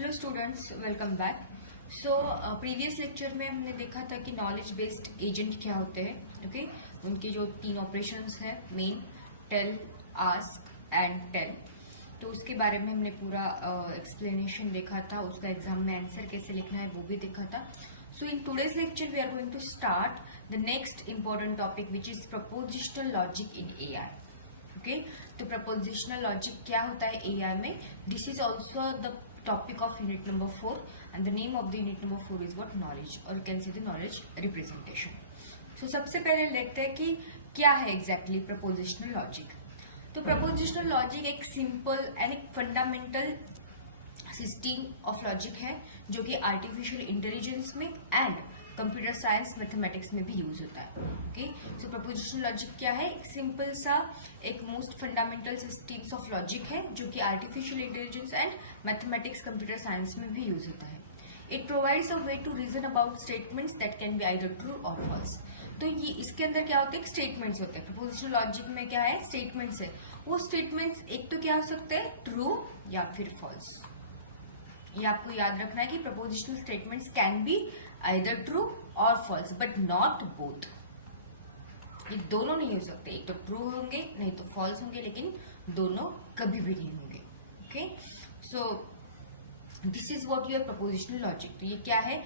Hello students, welcome back. So previous lecture में हमने देखा था कि नॉलेज बेस्ड एजेंट क्या होते हैं। ओके, उनके जो 3 ऑपरेशंस हैं, main, tell, ask and tell, तो उसके बारे में हमने पूरा एक्सप्लेनेशन देखा था। उसका एग्जाम में आंसर कैसे लिखना है वो भी देखा था। So in today's lecture we are going to start the next important topic which is propositional logic in AI. Okay, तो प्रपोजिशनल लॉजिक क्या होता है एआई में। This is also the topic of unit number 4 and the name of the unit number 4 is what knowledge, or you can say the knowledge representation. So सबसे पहले देखते हैं कि क्या है exactly propositional logic। तो propositional logic एक simple and एक fundamental सिस्टम ऑफ लॉजिक है जो कि आर्टिफिशियल इंटेलिजेंस में एंड कंप्यूटर साइंस मैथमेटिक्स में भी यूज होता है। ओके, सो प्रपोजिशनल लॉजिक क्या है? एक सिंपल सा एक most fundamental systems of logic है जो कि artificial intelligence and mathematics computer science में भी यूज होता है। It provides a way to reason about statements that can be either true और फॉल्स। तो ये इसके अंदर क्या होते हैं? स्टेटमेंट्स होते हैं। प्रपोजिशनल लॉजिक में क्या है? स्टेटमेंट्स है। वो स्टेटमेंट्स एक तो क्या हो सकते हैं? ट्रू या फिर फॉल्स। ये आपको याद रखना है कि prepositional statements can be either true और फॉल्स बट नॉट बोथ। ये दोनों नहीं हो सकते, एक तो ट्रू होंगे नहीं तो फॉल्स होंगे, लेकिन दोनों कभी भी नहीं होंगे। Okay, so this is what your propositional logic. तो ये क्या है?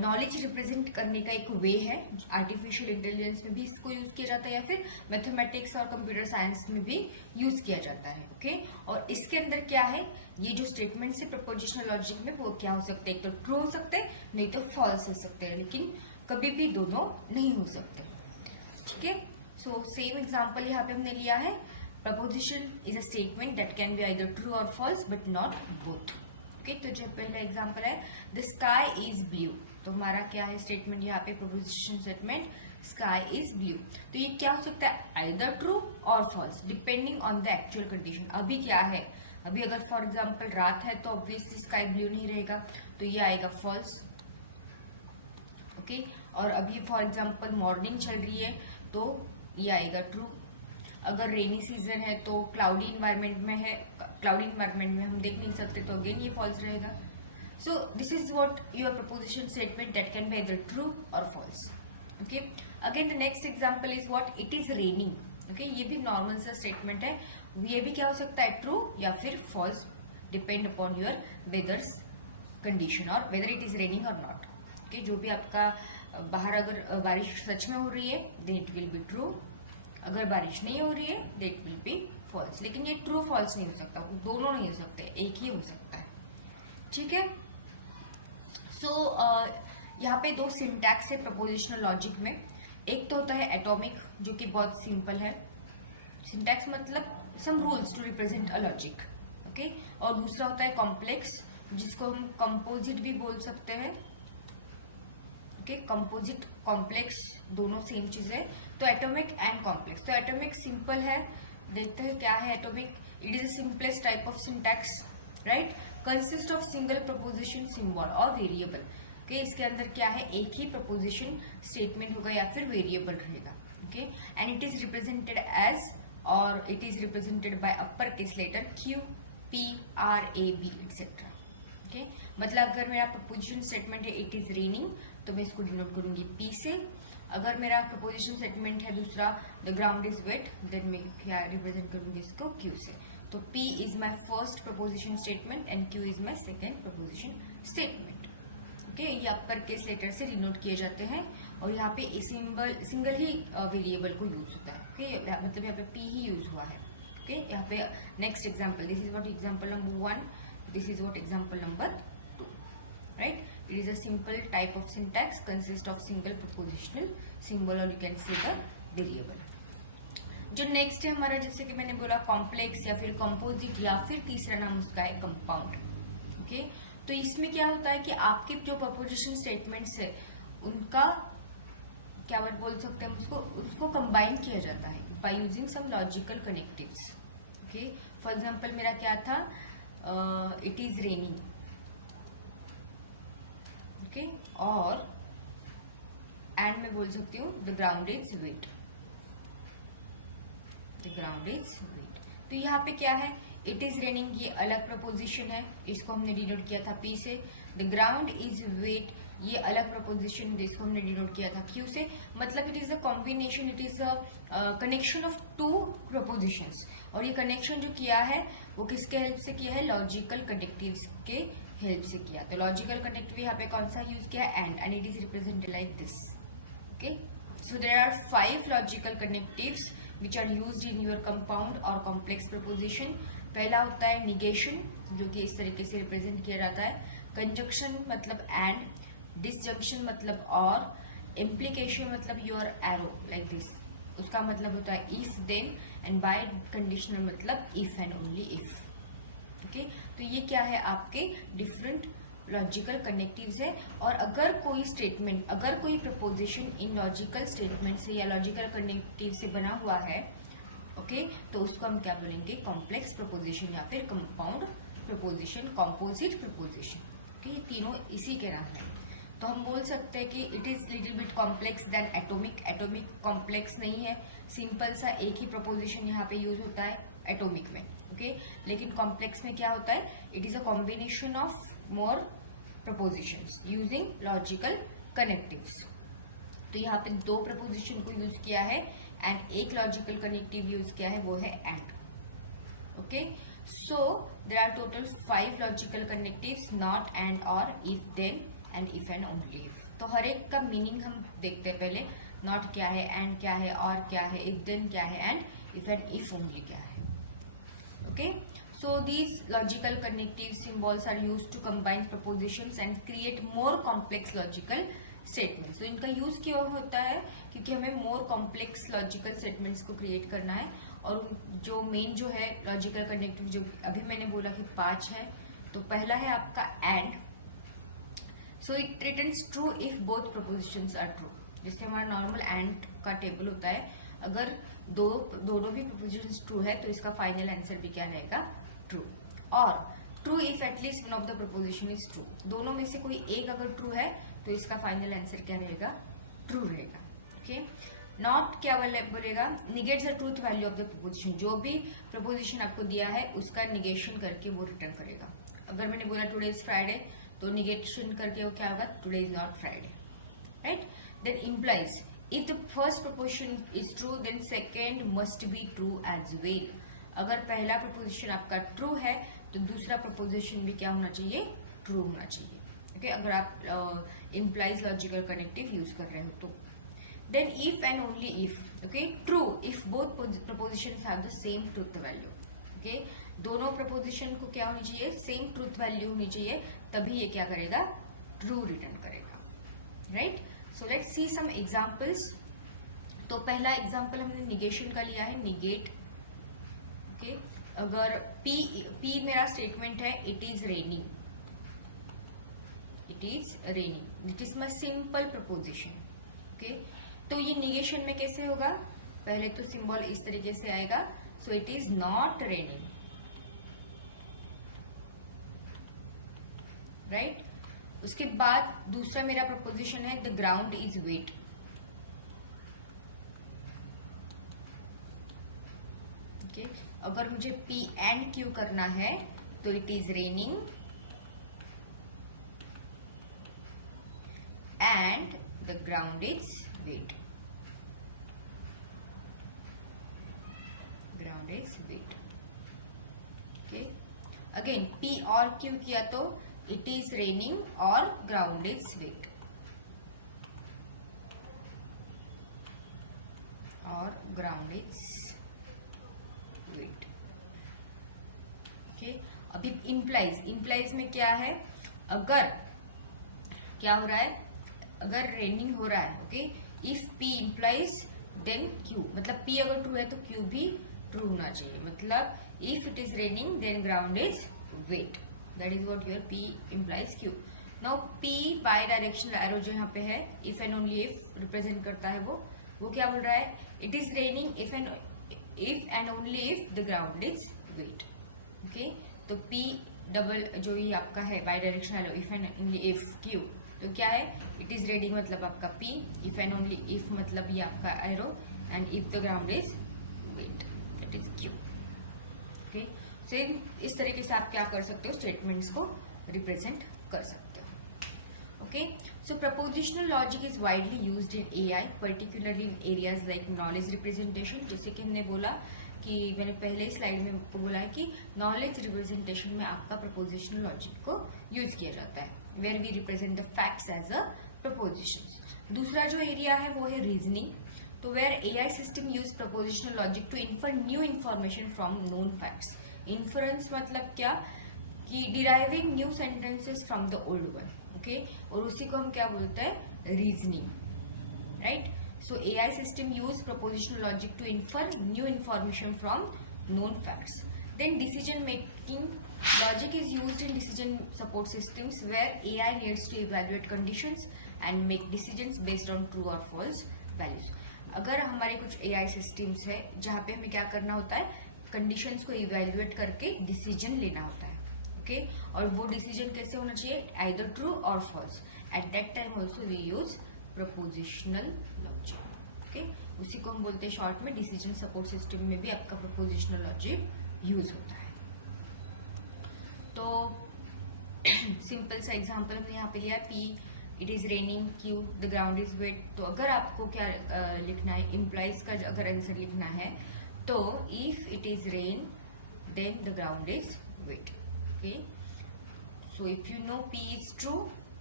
नॉलेज रिप्रेजेंट करने का एक वे है। आर्टिफिशियल इंटेलिजेंस में भी इसको यूज किया जाता है या फिर मैथमेटिक्स और कंप्यूटर साइंस में भी यूज किया जाता है। ओके, और इसके अंदर क्या है? ये जो स्टेटमेंट्स है प्रपोजिशनल लॉजिक में वो क्या हो सकते हैं? एक तो ट्रू हो सकते हैं नहीं तो फॉल्स हो सकते हैं, लेकिन कभी भी दोनों नहीं हो सकते। ठीक है, सो सेम एग्जाम्पल यहाँ पे हमने लिया है। Proposition is a statement that can be either true और false but not both. Okay, तो जो पहला एग्जांपल है द स्काई इज ब्लू, तो हमारा क्या है स्टेटमेंट यहाँ पे? Proposition statement sky is blue. तो ये क्या हो सकता है? आइदर ट्रू और false depending on the actual condition. अभी क्या है? अभी अगर फॉर एग्जांपल रात है तो ऑब्वियसली स्काई ब्लू नहीं रहेगा, तो ये आएगा फॉल्स। ओके, और अभी फॉर एग्जांपल मॉर्निंग चल रही है तो ये आएगा ट्रू। अगर रेनी सीजन है तो क्लाउडी इन्वायरमेंट में है, क्लाउडी इन्वायरमेंट में हम देख नहीं सकते तो अगेन ये फॉल्स रहेगा। So this is what your proposition statement that can be either true और false. Okay, again the next example is what? It is raining. Okay, ये भी नॉर्मल सा स्टेटमेंट है। ये भी क्या हो सकता है? ट्रू या फिर false, depend upon your weathers condition और whether it is raining or not. Okay, जो भी आपका बाहर अगर बारिश सच में हो रही है then it will be true, अगर बारिश नहीं हो रही है देट विल बी फॉल्स। लेकिन ये ट्रू फॉल्स नहीं हो सकता, दोनों नहीं हो सकते, एक ही हो सकता है। ठीक है, सो यहाँ पे 2 सिंटैक्स है प्रपोजिशनल लॉजिक में। एक तो होता है एटॉमिक जो कि बहुत सिंपल है। सिंटैक्स मतलब some rules to represent a logic. Okay, और दूसरा होता है कॉम्प्लेक्स जिसको हम कंपोजिट भी बोल सकते हैं। ओके, कंपोजिट कॉम्प्लेक्स दोनों सेम चीज है। तो एटॉमिक एंड कॉम्प्लेक्स। तो एटॉमिक सिंपल है, देखते हैं क्या है atomic. It is the simplest type of syntax, right? Consist of single preposition symbol और वेरिएबल। ओके, इसके अंदर क्या है? एक ही प्रपोजिशन स्टेटमेंट होगा या फिर वेरिएबल रहेगा। Okay, and it is represented as or it is represented by upper case letter Q, P, R, A, B etcetera. Okay, मतलब अगर मेरा प्रपोजिशन स्टेटमेंट है इट इज रेनिंग तो मैं इसको डिनोट करूंगी P से। अगर मेरा प्रपोजिशन स्टेटमेंट है दूसरा the ground is wet, then मैं क्या रिप्रेजेंट करूंगी इसको Q से। तो P is my first proposition statement and Q is my second proposition statement. Okay, ये अपर केस लेटर से डिनोट किए जाते हैं और यहाँ पे सिंगल ही वेरिएबल को यूज होता है। ओके, मतलब यहाँ पे P ही यूज हुआ है। ओके, यहाँ पे next example, this is what example number 1, this is what example number 2, right? It is a simple type of syntax consist of single propositional symbol or you can say the variable. जो next है हमारा, जैसे कि मैंने बोला complex या फिर composite या फिर तीसरा नाम उसका है कंपाउंड। ओके, तो इसमें क्या होता है कि आपके जो प्रपोजिशन स्टेटमेंट्स है उनका क्या वर्ड बोल सकते हैं उसको कंबाइन किया जाता है by using some logical connectives. Okay, for example मेरा क्या था? It is raining. ओके, और एंड में बोल सकती हूँ the ground is wet, the ground is wet. तो यहाँ पे क्या है? इट इज रेनिंग ये अलग प्रपोजिशन है, इसको हमने डिनोट किया था P से. द ग्राउंड इज वेट ये अलग प्रपोजिशन जिसको हमने डिनोट किया था Q से. मतलब it is a combination, it is a connection of two propositions. और ये कनेक्शन जो किया है वो किसके हेल्प से किया है? लॉजिकल कनेक्टिव्स के हेल्प से किया. तो लॉजिकल कनेक्टिव यहाँ पे कौन सा यूज किया है? And it is represented like this. Okay, so there are 5 logical connectives which are used in your compound और कॉम्प्लेक्स प्रपोजिशन. पहला होता है निगेशन, जो कि इस तरीके से रिप्रेजेंट किया जाता है. कंजक्शन मतलब एंड, डिसजंक्शन मतलब और, इम्प्लीकेशन मतलब योर एरो लाइक दिस, उसका मतलब होता है if then, and biconditional मतलब if and only if. Okay, तो ये क्या है? आपके डिफरेंट लॉजिकल कनेक्टिव्स है. और अगर कोई स्टेटमेंट, अगर कोई प्रपोजिशन इन लॉजिकल स्टेटमेंट से या लॉजिकल कनेक्टिव से बना हुआ है, ओके, तो उसको हम क्या बोलेंगे? कॉम्प्लेक्स प्रपोजिशन या फिर compound preposition, composite preposition. Okay, ये तीनों इसी के नाम है. तो हम बोल सकते हैं कि it is little bit complex than atomic. Atomic complex नहीं है, सिंपल सा एक ही प्रपोजिशन यहाँ पे यूज होता है एटॉमिक में. ओके, लेकिन कॉम्प्लेक्स में क्या होता है? It is a combination of more propositions using logical connectives. तो यहाँ पे 2 प्रपोजिशन को यूज किया है एंड एक लॉजिकल कनेक्टिव यूज किया है, वो है and. Okay, so there are total 5 logical connectives, not, and, or, if then and if and only if. तो हर एक का मीनिंग हम देखते हैं पहले. नॉट क्या है, एंड क्या है, और क्या है, इफ देन क्या है, एंड इफ ओनली क्या है. Okay, so these logical connective symbols are used to combine propositions and create more complex logical statements. तो इनका यूज क्यों होता है? क्योंकि हमें more complex logical statements को create करना है. और जो मेन जो है लॉजिकल कनेक्टिव, जो अभी मैंने बोला कि 5 है, तो पहला है आपका and. So it returns true if both propositions are true. जिससे हमारा नॉर्मल एंड का टेबल होता है, अगर दोनों भी प्रपोजिशंस ट्रू है तो इसका फाइनल आंसर भी क्या रहेगा? ट्रू. और true if at least one of the preposition is true. दोनों में से कोई एक अगर ट्रू है तो इसका फाइनल आंसर क्या रहेगा? ट्रू रहेगा. ओके, नॉट क्या बोलेगा? Negates the truth value of the preposition. जो भी प्रपोजिशन आपको दिया है उसका निगेशन करके वो रिटर्न करेगा. अगर मैंने बोला टुडे इज फ्राइडे, तो निगेशन करके वो क्या होगा? Today is not Friday. Right? Then implies, if the first proposition is true then second must be true as well. अगर पहला प्रपोजिशन आपका ट्रू है तो दूसरा प्रपोजिशन भी क्या होना चाहिए? ट्रू होना चाहिए. ओके, अगर आप इम्प्लाइज लॉजिकल कनेक्टिव यूज कर रहे हो तो. Then if and only if. Okay, true if both propositions have the same truth value. Okay, दोनों प्रपोजिशन को क्या होनी चाहिए? सेम ट्रूथ वैल्यू होनी चाहिए, तभी ये क्या करेगा? ट्रू रिटर्न करेगा. Right? So let's see some examples. तो पहला एग्जाम्पल हमने निगेशन का लिया है, निगेट. ओके, अगर P मेरा स्टेटमेंट है, it is raining. It is raining, it is my simple proposition. Okay, तो ये निगेशन में कैसे होगा? पहले तो सिंबल इस तरीके से आएगा. So it is not raining. Right? उसके बाद दूसरा मेरा प्रपोजिशन है, the ground is wet. Okay, अगर मुझे P एंड Q करना है तो it is raining and the ground is wet. Ground is wet. Okay, again P और Q किया तो इट इज रेनिंग और ग्राउंड इज वेट. और ग्राउंड इज वेट. ओके, अभी इंप्लाइज में क्या है? अगर क्या हो रहा है? अगर रेनिंग हो रहा है. Okay, if P implies then Q, मतलब P अगर ट्रू है तो Q भी ट्रू होना चाहिए. मतलब if it is raining then ground is wet. That is what your P implies Q. Now P bidirectional arrow जो यहाँ पे है, if and only if represent करता है, वो क्या बोल रहा है? It is raining if and only if the ground is wet. Okay, तो P डबल जो ये आपका है by directional arrow, if and only if Q, तो क्या है? इट इज रेनिंग मतलब आपका P, if and only if मतलब ये आपका arrow, and if the ground is wet, that is Q. Okay, same इस तरीके से आप क्या कर सकते हो, स्टेटमेंट्स को रिप्रेजेंट कर सकते हो। Okay, so prepositional logic is widely used in AI, particularly in areas like knowledge representation. जैसे कि हमने बोला कि मैंने पहले स्लाइड में बोला है कि नॉलेज रिप्रेजेंटेशन में आपका प्रपोजिशनल लॉजिक को यूज किया जाता है, where we represent the facts as a proposition. दूसरा जो एरिया है वो है रीजनिंग, तो where AI system use propositional logic to infer new information from known facts. Inference मतलब क्या, कि deriving new sentences from the old one. Okay, और उसी को हम क्या बोलते हैं, reasoning, right. So AI system use propositional logic to infer new information from known facts. Then decision making logic is used in decision support systems where AI needs to evaluate conditions and make decisions based on true or false values. अगर हमारे कुछ AI systems है जहाँ पे हमें क्या करना होता है, conditions को evaluate करके decision लेना होता है, okay? और वो decision कैसे होना चाहिए, either true or false. At that time also we use prepositional logic. Okay, उसी को हम बोलते हैं शॉर्ट में डिसीजन सपोर्ट सिस्टम में भी आपका प्रपोजिशनल लॉजिक यूज होता है। तो सिंपल सा एग्जांपल हमने यहाँ पे लिया, P it is raining, Q the ground is wet. तो अगर आपको क्या लिखना है, इम्प्लाइज का अगर आंसर लिखना है तो if it is rain then the ground is wet. Okay, so if you know P is true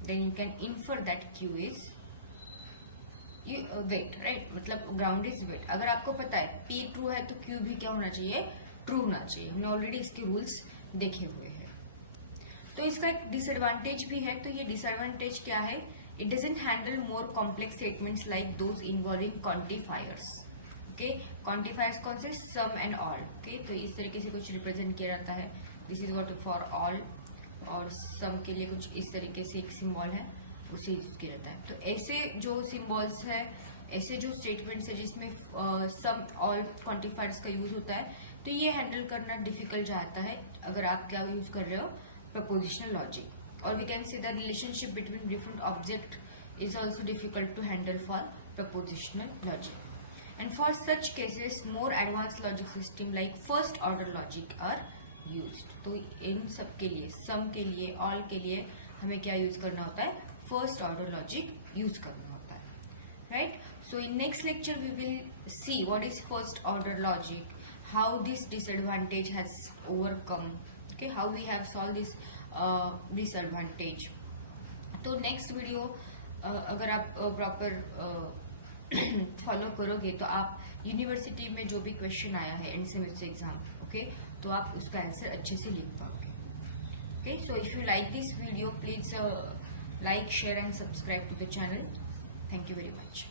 then you can infer that Q is wet, right, मतलब ग्राउंड इज वेट। अगर आपको पता है पी ट्रू है तो Q भी क्या होना चाहिए, ट्रू होना चाहिए। हमने ऑलरेडी इसके रूल्स देखे हुए हैं। तो इसका एक डिसएडवांटेज भी है, तो ये डिसएडवांटेज क्या है, it doesn't handle more complex statements like those involving quantifiers. Okay, quantifiers कौन से, सम एंड ऑल। ओके, तो इस तरीके से कुछ रिप्रेजेंट किया जाता है, this is what for all, और सम के लिए कुछ इस तरीके से एक सिंबल है, उसे यूज किया जाता है। तो ऐसे जो सिंबल्स है, ऐसे जो स्टेटमेंट्स है जिसमें सम ऑल क्वांटिफायर्स का यूज होता है, तो ये हैंडल करना डिफिकल्ट जाता है अगर आप क्या यूज कर रहे हो, प्रपोजिशनल लॉजिक। और we can say the relationship between different object is also difficult to handle for propositional logic. And for such cases more advance logic system like first order logic are used. तो इन सब के लिए, सम के लिए, all के लिए हमें क्या यूज करना होता है, फर्स्ट ऑर्डर लॉजिक यूज करना होता है, right. So in next lecture we will see what is first order logic, how this disadvantage has overcome, okay, how we have solve this disadvantage. तो नेक्स्ट वीडियो अगर आप proper follow करोगे तो आप university में जो भी क्वेश्चन आया है एंड सेमेस्टर एग्जाम, ओके, तो आप उसका आंसर अच्छे से लिख पाओगे। Okay, so if you like this video, please like, share and subscribe to the channel. Thank you very much.